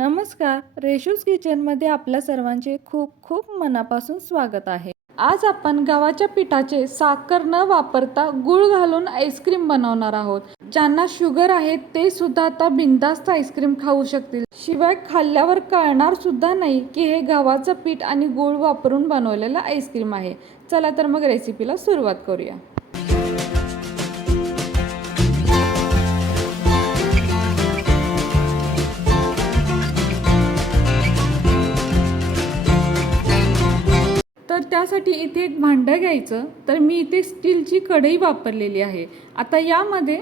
नमस्कार रेशूज किचनमध्ये आपल्या सर्वांचे खूप खूप मनापासून स्वागत आहे. आज आपण गव्हाच्या पिठाचे साखर न वापरता गूळ घालून आईस्क्रीम बनवणार आहोत. ज्यांना शुगर आहे ते सुद्धा आता बिंदास्त आईस्क्रीम खाऊ शकतील. शिवाय खाल्ल्यावर कळणार सुद्धा नाही की हे गव्हाचं पीठ आणि गूळ वापरून बनवलेलं आईस्क्रीम आहे. चला तर मग रेसिपीला सुरुवात करूया. तर त्यासाठी इथे एक भांडं घ्यायचं. तर मी इथे स्टीलची कढई वापरलेली आहे. आता यामध्ये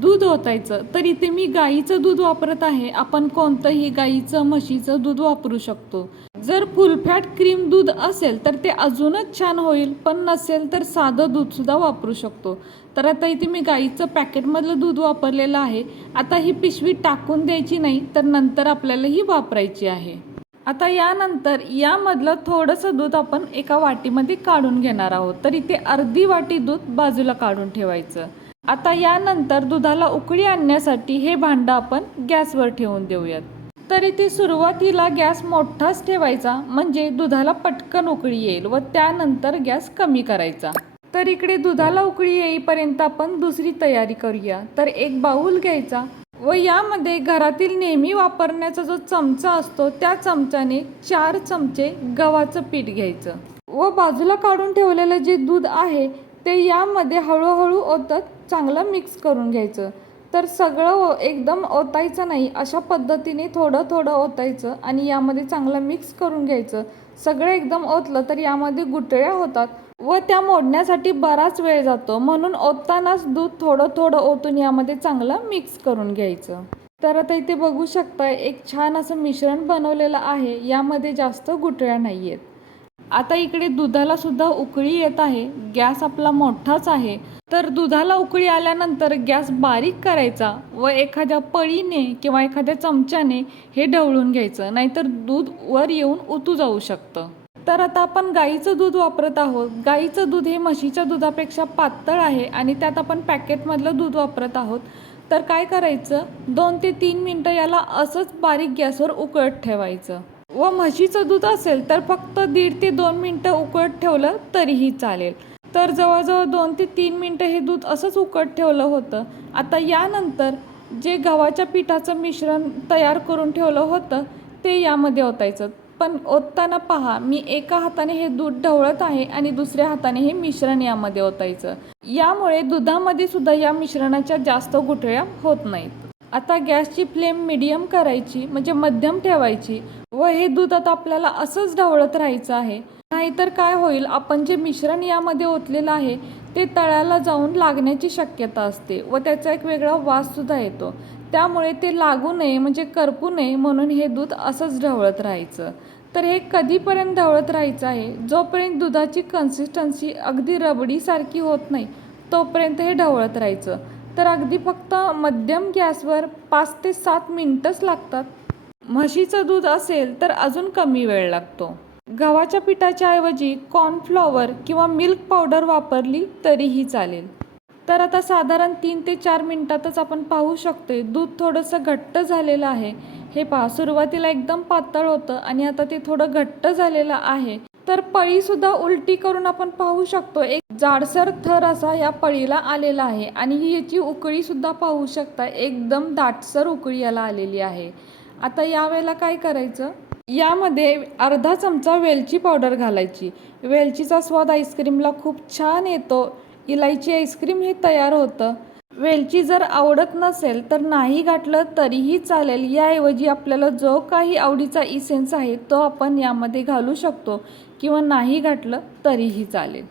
दूध ओतायचं. तर इथे मी गाईचं दूध वापरत आहे. आपण कोणतंही गाईचं म्हशीचं दूध वापरू शकतो. जर फुलफॅट क्रीम दूध असेल तर ते अजूनच छान होईल. पण नसेल तर साधं दूधसुद्धा वापरू शकतो. तर आता इथे मी गाईचं पॅकेटमधलं दूध वापरलेलं आहे. आता ही पिशवी टाकून द्यायची नाही तर नंतर आपल्याला ही वापरायची आहे. आता यानंतर यामधलं थोडंसं दूध आपण एका वाटीमध्ये काढून घेणार आहोत. तर इथे अर्धी वाटी दूध बाजूला काढून ठेवायचं. आता यानंतर दुधाला उकळी आणण्यासाठी हे भांडं आपण गॅसवर ठेवून देऊयात. तर इथे सुरुवातीला गॅस मोठाच ठेवायचा म्हणजे दुधाला पटकन उकळी येईल व त्यानंतर गॅस कमी करायचा. तर इकडे दुधाला उकळी येईपर्यंत आपण दुसरी तयारी करूया. तर एक बाऊल घ्यायचा व यामध्ये घरातील नेहमी वापरण्याचा जो चमचा असतो त्या चमच्याने चार चमचे गव्हाचं पीठ घ्यायचं. व बाजूला काढून ठेवलेलं जे दूध आहे ते यामध्ये हळूहळू ओतत चांगलं मिक्स करून घ्यायचं. तर सगळं ओ- एकदम ओतायचं नाही अशा पद्धतीने थोडं थोडं ओतायचं आणि यामध्ये चांगलं मिक्स करून घ्यायचं. सगळं एकदम ओतलं तर यामध्ये गुटळ्या होतात. व त्या मोडण्यासाठी बराच वेळ जातो. म्हणून ओततानाच दूध थोडं थोडं ओतून यामध्ये चांगलं मिक्स करून घ्यायचं. तर आता इथे बघू शकता एक छान असं मिश्रण बनवलेलं आहे. यामध्ये जास्त गुटळ्या नाही आहेत आता इकडे दुधाला सुद्धा उकळी येत आहे. गॅस आपला मोठाच आहे. तर दुधाला उकळी आल्यानंतर गॅस बारीक करायचा व एखाद्या पळीने किंवा एखाद्या चमच्याने हे ढवळून घ्यायचं. नाहीतर दूध वर येऊन उतू जाऊ शकतं. तर आता आपण गाईचं दूध वापरत आहोत. गाईचं दूध हे म्हशीच्या दुधापेक्षा पातळ आहे आणि त्यात आपण पॅकेटमधलं दूध वापरत आहोत. तर काय करायचं? दोन ते तीन मिनटं याला असंच बारीक गॅसवर उकळत ठेवायचं. व म्हशीचं दूध असेल तर फक्त दीड ते दोन मिनटं उकळत ठेवलं तरीही चालेल. तर जवळजवळ दोन ते तीन मिनटं हे दूध असंच उकळत ठेवलं होतं. आता यानंतर जे गव्हाच्या पिठाचं मिश्रण तयार करून ठेवलं होतं ते यामध्ये ओतायचं. पण ओतताना पहा मी एका हाताने हे दूध ढवळत आहे आणि दुसऱ्या हाताने हे मिश्रण यामध्ये ओतायचं. यामुळे दुधामध्ये सुद्धा या मिश्रणाच्या जास्त गुठळ्या होत नाहीत. आता गॅसची फ्लेम मिडियम करायची म्हणजे मध्यम ठेवायची व हे दूध आता आपल्याला असंच ढवळत राहायचं आहे. नाहीतर काय होईल आपण जे मिश्रण यामध्ये ओतलेलं आहे ते तळ्याला जाऊन लागण्याची शक्यता असते व त्याचा एक वेगळा वास सुद्धा येतो. त्यामुळे ते लागू नये म्हणजे करपू नये म्हणून हे दूध असंच ढवळत राहायचं. तर हे कधीपर्यंत ढवळत राहायचं आहे? जोपर्यंत दुधाची कन्सिस्टन्सी अगदी रबडीसारखी होत नाही तोपर्यंत हे ढवळत राहायचं. तर अगदी फक्त मध्यम गॅसवर पाच ते सात मिनटंच लागतात. म्हशीचं दूध असेल तर अजून कमी वेळ लागतो. गव्हाच्या पिठाच्या ऐवजी कॉर्नफ्लॉवर किंवा मिल्क पावडर वापरली तरीही चालेल. तर आता साधारण तीन ते चार मिनिटातच आपण पाहू शकतो दूध थोडंसं घट्ट झालेलं आहे. हे पहा सुरुवातीला एकदम पातळ होतं आणि आता ते थोडं घट्ट झालेलं आहे. तर पळीसुद्धा उलटी करून आपण पाहू शकतो. एक जाडसर थर असा या पळीला आलेला आहे आणि ही याची उकळीसुद्धा पाहू शकता. एकदम दाटसर उकळी याला आलेली आहे. आता यावेळेला काय करायचं? यामध्ये अर्धा चमचा वेलची पावडर घालायची. वेलचीचा स्वाद आईस्क्रीमला खूप छान येतो. इलायची आईस्क्रीम हे तयार होतं. वेलची जर आवडत नसेल तर नाही घातलं तरीही चालेल. याऐवजी आपल्याला जो काही आवडीचा इसेन्स आहे तो आपण यामध्ये घालू शकतो. किंवा नाही घातलं तरीही चालेल.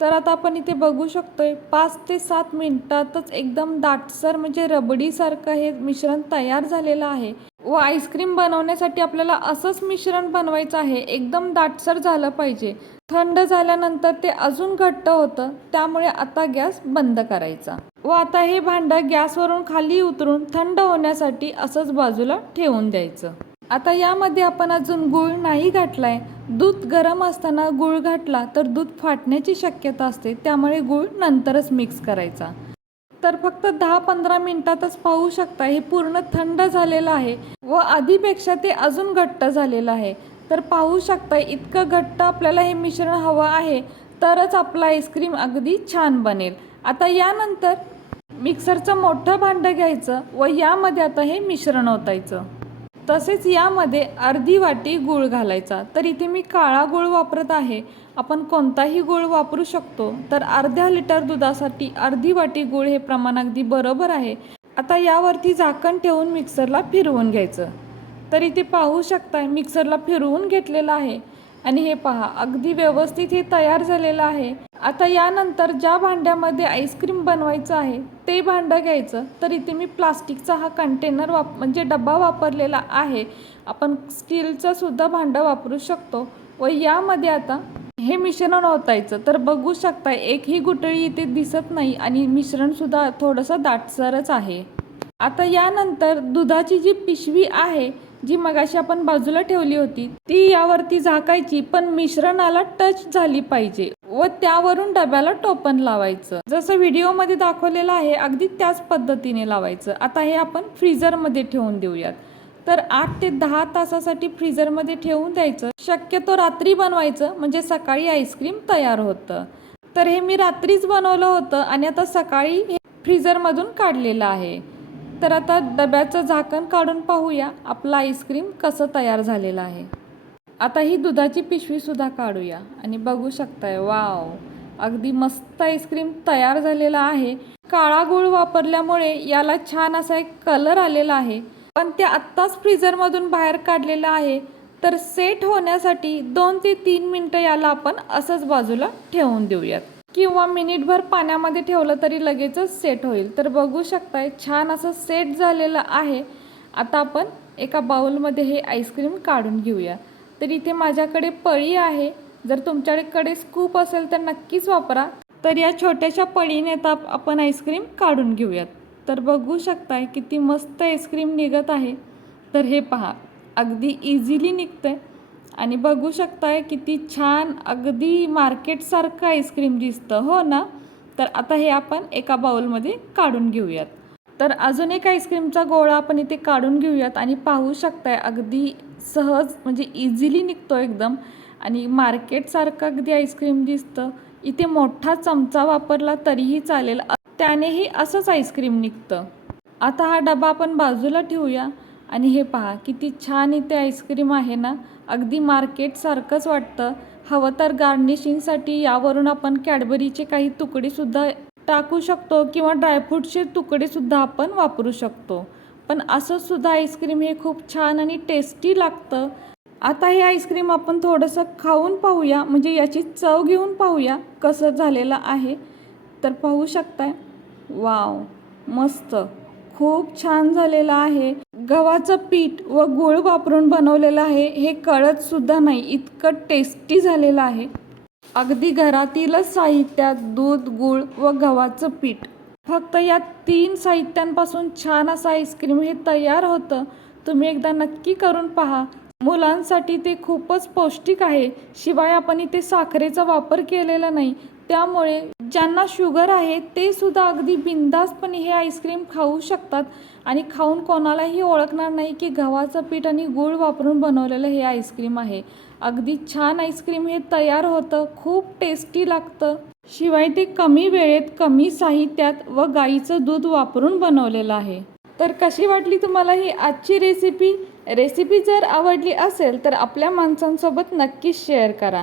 तर आता आपण इथे बघू शकतोय पाच ते सात मिनटातच एकदम दाटसर म्हणजे रबडीसारखं हे मिश्रण तयार झालेलं आहे. व आईस्क्रीम बनवण्यासाठी आपल्याला असंच मिश्रण बनवायचं आहे एकदम दाटसर झालं पाहिजे. थंड झाल्यानंतर ते अजून घट्ट होतं त्यामुळे आता गॅस बंद करायचा. व आता हे भांडं गॅसवरून खाली उतरून थंड होण्यासाठी असंच बाजूला ठेवून द्यायचं. आता यामध्ये आपण अजून गूळ नाही घातलाय. दूध गरम असताना गूळ घातला तर दूध फाटण्याची शक्यता असते त्यामुळे गूळ नंतरच मिक्स करायचा. तर फक्त दहा पंधरा मिनिटातच पाहू शकता हे पूर्ण थंड झालेलं आहे व आधीपेक्षा ते अजून घट्ट झालेलं आहे. तर पाहू शकता इतकं घट्ट आपल्याला हे मिश्रण हवं आहे तरच आपलं आईस्क्रीम अगदी छान बनेल. आता यानंतर मिक्सरचं मोठं भांडं घ्यायचं व यामध्ये आता हे मिश्रण ओतायचं. तसेच यामध्ये अर्धी वाटी गूळ घालायचा. तर इथे मी काळा गूळ वापरत आहे. आपण कोणताही गूळ वापरू शकतो. तर अर्ध्या लिटर दुधासाठी अर्धी वाटी गूळ हे प्रमाण अगदी बरोबर आहे. आता यावरती झाकण ठेवून मिक्सरला फिरवून घ्यायचं. तर इथे पाहू शकताय मिक्सरला फिरवून घेतलेलं आहे. आणि हे पहा अगदी व्यवस्थित हे तयार झालेलं आहे. आता यानंतर ज्या भांड्यामध्ये आईस्क्रीम बनवायचं आहे ते भांडं घ्यायचं. तर इथे मी प्लास्टिकचा हा कंटेनर वाप म्हणजे डब्बा वापरलेला आहे. आपण स्टीलचं सुद्धा भांडं वापरू शकतो. व यामध्ये आता हे मिश्रण ओतायचं. तर बघू शकता एकही गुटळी इथे दिसत नाही आणि मिश्रणसुद्धा थोडंसं दाटसरच आहे. आता यानंतर दुधाची जी पिशवी आहे जी मगाशी आपण बाजूला ठेवली होती ती यावरती झाकायची पण मिश्रणाला टच झाली पाहिजे. व त्यावरून डब्याला टोपण लावायचं. जसं व्हिडिओमध्ये दाखवलेलं आहे अगदी त्याच पद्धतीने लावायचं. आता हे आपण फ्रीझरमध्ये ठेवून देऊयात. तर आठ ते दहा तासासाठी फ्रीझरमध्ये ठेवून द्यायचं. शक्यतो रात्री बनवायचं म्हणजे सकाळी आईस्क्रीम तयार होतं. तर हे मी रात्रीच बनवलं होतं आणि आता सकाळी हे फ्रीजरमधून काढलेलं आहे. तर आता डब्याचं झाकण काढून पाहूया आपलं आईस्क्रीम कसं तयार झालेलं आहे. आता ही दुधाची पिशवीसुद्धा काढूया आणि बघू शकताय वाव. अगदी मस्त आईस्क्रीम तयार झालेला आहे. काळा गुळ वापरल्यामुळे याला छान असा एक कलर आलेला आहे. पण ते आत्ताच फ्रीझरमधून बाहेर काढलेलं आहे. तर सेट होण्यासाठी दोन ते तीन मिनटं याला आपण असंच बाजूला ठेवून देऊयात. किंवा मिनिटभर पाण्यामध्ये ठेवलं तरी लगेचच सेट होईल. तर बघू शकताय छान असं सेट झालेलं आहे. आता आपण एका बाउलमध्ये हे आईस्क्रीम काढून घेऊया. तर इथे माझ्याकडे पळी आहे. जर तुमच्याकडे स्कूप असेल तर नक्कीच वापरा. तर या छोट्याशा पळीने तर आपण आईस्क्रीम काढून घेऊयात. तर बघू शकताय किती मस्त आईस्क्रीम निघत आहे. तर हे पहा अगदी इझिली निघतं आहे आणि बघू शकताय किती छान अगदी मार्केटसारखं आईस्क्रीम दिसतं हो ना? तर आता हे आपण एका बाउलमध्ये काढून घेऊयात. तर अजून एक आईस्क्रीमचा गोळा आपण इथे काढून घेऊयात आणि पाहू शकताय अगदी सहज म्हणजे इझिली निघतो एकदम. आणि मार्केटसारखं अगदी आईस्क्रीम दिसतं. इथे मोठा चमचा वापरला तरीही चालेल. त्यानेही असंच आईस्क्रीम निघतं. आता हा डबा आपण बाजूला ठेवूया. आणि हे पहा किती छान इथे आईस्क्रीम आहे ना. अगदी मार्केटसारखंच वाटतं. हवं तर गार्निशिंगसाठी यावरून आपण कॅडबरीचे काही तुकडेसुद्धा टाकू शकतो किंवा ड्रायफ्रूटचे तुकडेसुद्धा आपण वापरू शकतो. पण असंसुद्धा आईस्क्रीम हे खूप छान आणि टेस्टी लागतं. आता हे आईस्क्रीम आपण थोडंसं खाऊन पाहूया. म्हणजे याची चव घेऊन पाहूया कसं झालेलं आहे. तर पाहू शकताय. वाव! मस्त! खूप छान झालेलं आहे. गव्हाचं पीठ व गूळ वापरून बनवलेलं आहे. हे कळतसुद्धा नाही. इतकं टेस्टी झालेलं आहे. अगदी घरातीलच साहित्यात दूध गूळ व गव्हाचं पीठ. फक्त या तीन साहित्यांपासून छान असं आईस्क्रीम हे तयार होतं तुम्ही एकदा नक्की करून पहा. मुलांसाठी ते खूपच पौष्टिक आहे शिवाय आपण इथे साखरेचा वापर केलेला नाही त्यामुळे ज्यांना शुगर आहे ते सुद्धा अगदी बिंदासपणे हे आईस्क्रीम खाऊ शकतात आणि खाऊन कोणालाही ओळखणार नाही की गव्हाचं पीठ आणि गूळ वापरून बनवलेलं हे आईस्क्रीम आहे. अगदी छान आईस्क्रीम हे तयार होतं खूप टेस्टी लागतं. शिवाय ते कमी वेळेत कमी साहित्यात व गाईचं दूध वापरून बनवलेलं आहे. तर कशी वाटली तुम्हाला ही आजची रेसिपी? रेसिपी जर आवडली असेल तर आपल्या माणसांसोबत नक्कीच शेअर करा.